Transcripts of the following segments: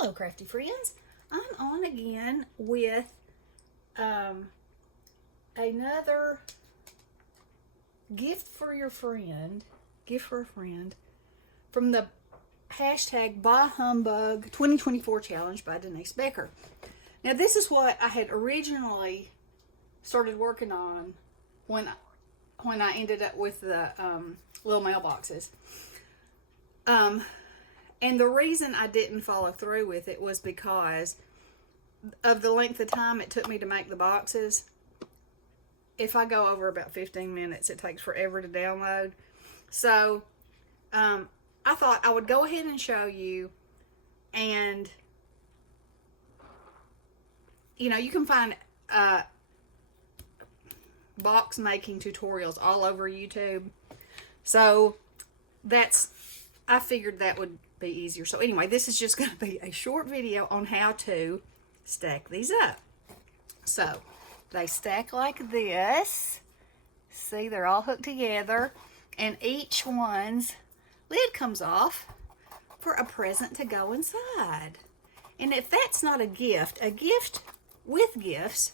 Hello, Crafty Friends. I'm on again with another gift for a friend from the hashtag Bah Humbug 2024 challenge by Denise Becker. Now, this is what I had originally started working on when I ended up with the little mailboxes. And the reason I didn't follow through with it was because of the length of time it took me to make the boxes. If I go over about 15 minutes, it takes forever to download. So, I thought I would go ahead and show you, and, you can find box making tutorials all over YouTube. So, I figured that would be easier. So anyway, this is just going to be a short video on how to stack these up. So they stack like this. See, they're all hooked together, and each one's lid comes off for a present to go inside. And if that's not a gift with gifts,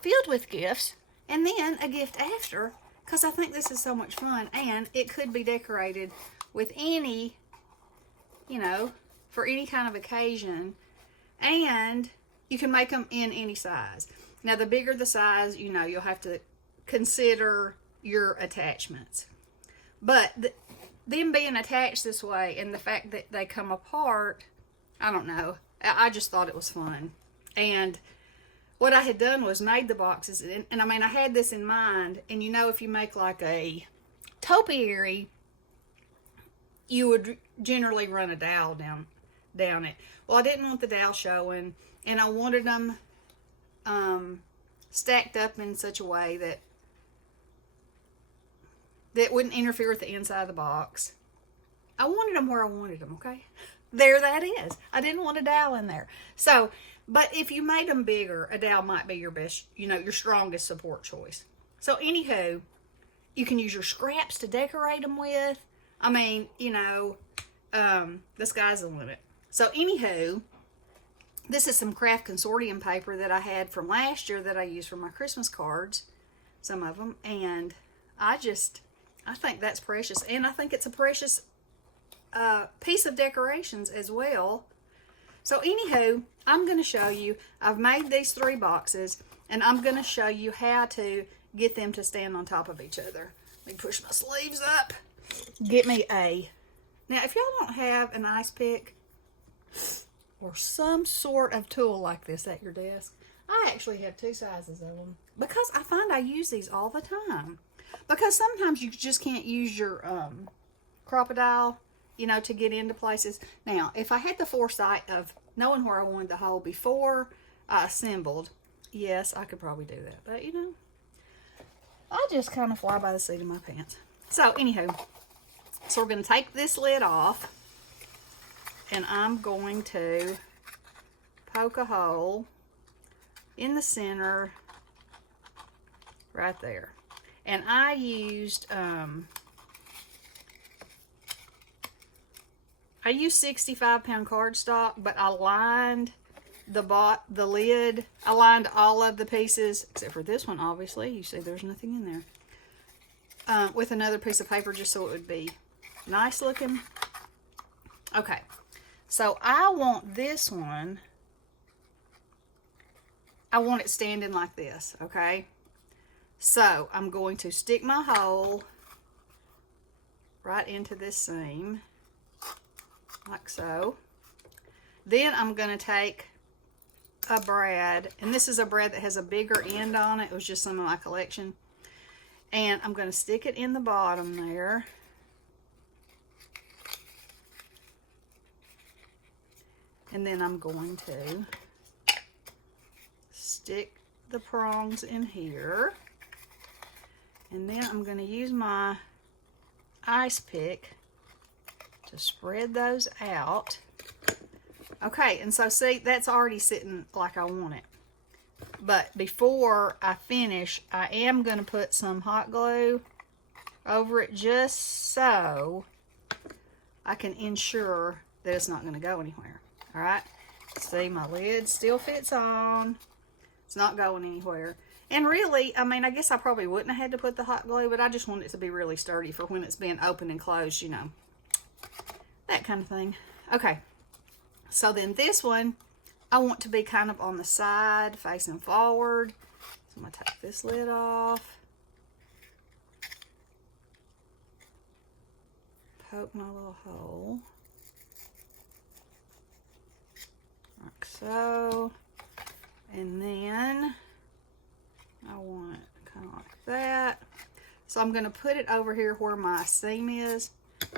filled with gifts, and then a gift after, because I think this is so much fun, and it could be decorated with any, for any kind of occasion, and you can make them in any size. Now, the bigger the size, you'll have to consider your attachments. But them being attached this way and the fact that they come apart, I don't know. I just thought it was fun. And what I had done was made the boxes, and I mean, I had this in mind, and if you make like a topiary, you would generally run a dowel down it. Well, I didn't want the dowel showing, and I wanted them stacked up in such a way that wouldn't interfere with the inside of the box. I wanted them where I wanted them, okay? There that is. I didn't want a dowel in there. So, but if you made them bigger, a dowel might be your best, your strongest support choice. So anywho, you can use your scraps to decorate them with. I mean, the sky's the limit. So anywho, this is some craft consortium paper that I had from last year that I used for my Christmas cards, some of them, and I think that's precious, and I think it's a precious piece of decorations as well. So anywho, I'm going to show you, I've made these 3 boxes, and I'm going to show you how to get them to stand on top of each other. Let me push my sleeves up. Get me now if y'all don't have an ice pick or some sort of tool like this at your desk, I actually have 2 sizes of them, because I find I use these all the time, because sometimes you just can't use your crocodile, to get into places. Now, if I had the foresight of knowing where I wanted the hole before I assembled, yes, I could probably do that, but I just kind of fly by the seat of my pants. So anywho, so we're going to take this lid off, and I'm going to poke a hole in the center right there. And I used 65-pound cardstock, but I lined the lid. I lined all of the pieces except for this one, obviously. You see there's nothing in there. With another piece of paper, just so it would be nice looking. Okay, so I want this one, I want it standing like this, okay? So I'm going to stick my hole right into this seam, like so. Then I'm going to take a brad, and this is a brad that has a bigger end on it. It was just some of my collection. And I'm going to stick it in the bottom there. And then I'm going to stick the prongs in here. And then I'm going to use my ice pick to spread those out. Okay, and so see, that's already sitting like I want it. But before I finish, I am going to put some hot glue over it just so I can ensure that it's not going to go anywhere. All right, See, my lid still fits on. It's not going anywhere. And really, I mean, I guess I probably wouldn't have had to put the hot glue, but I just want it to be really sturdy for when it's being opened and closed, you know. That kind of thing. Okay. So then this one, I want to be kind of on the side, facing forward. So I'm going to take this lid off. Poke my little hole. Like so. And then I want it kind of like that. So I'm going to put it over here where my seam is.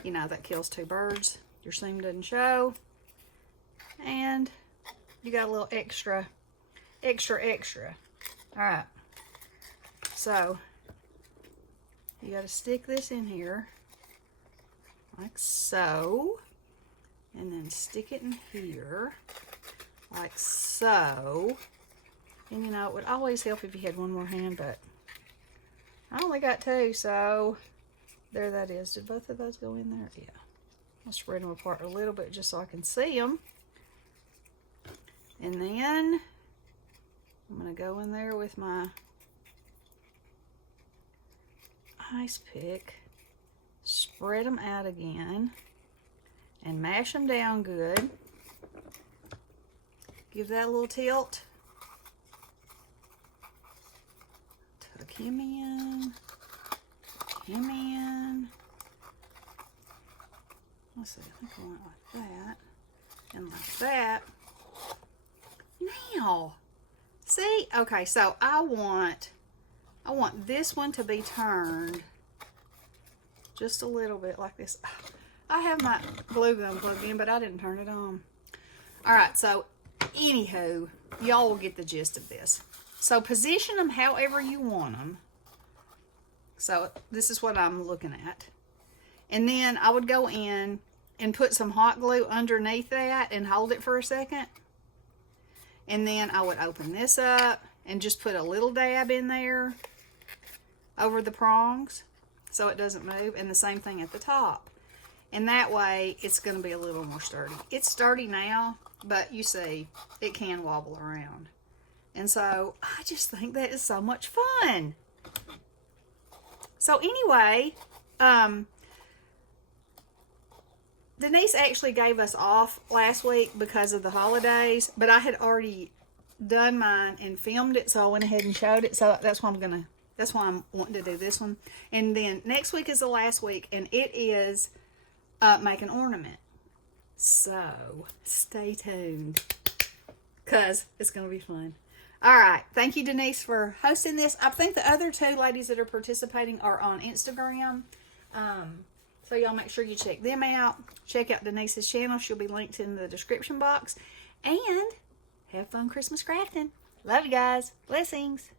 You know, that kills two birds. Your seam doesn't show. And you got a little extra. All right. So you got to stick this in here like so. And then stick it in here like so. And you know, it would always help if you had one more hand, but I only got two, so there that is. Did both of those go in there? Yeah. I'll spread them apart a little bit just so I can see them. And then I'm going to go in there with my ice pick, spread them out again, and mash them down good. Give that a little tilt. Tuck him in. Tuck him in. Let's see, I think I want it like that. And like that. Now, see? Okay, so I want this one to be turned just a little bit like this. I have my glue gun plugged in, but I didn't turn it on. All right, so anywho, y'all will get the gist of this. So position them however you want them. So this is what I'm looking at. And then I would go in and put some hot glue underneath that and hold it for a second. And then I would open this up and just put a little dab in there over the prongs so it doesn't move. And the same thing at the top. And that way it's going to be a little more sturdy. It's sturdy now, but you see, it can wobble around. And so I just think that is so much fun. So anyway, Denise actually gave us off last week because of the holidays, but I had already done mine and filmed it, so I went ahead and showed it. So that's why I'm wanting to do this one. And then next week is the last week, and it is make an ornament. So stay tuned, because it's going to be fun. All right. Thank you, Denise, for hosting this. I think the other two ladies that are participating are on Instagram. So y'all make sure you check them out. Check out Denise's channel. She'll be linked in the description box. And have fun Christmas crafting. Love you guys. Blessings.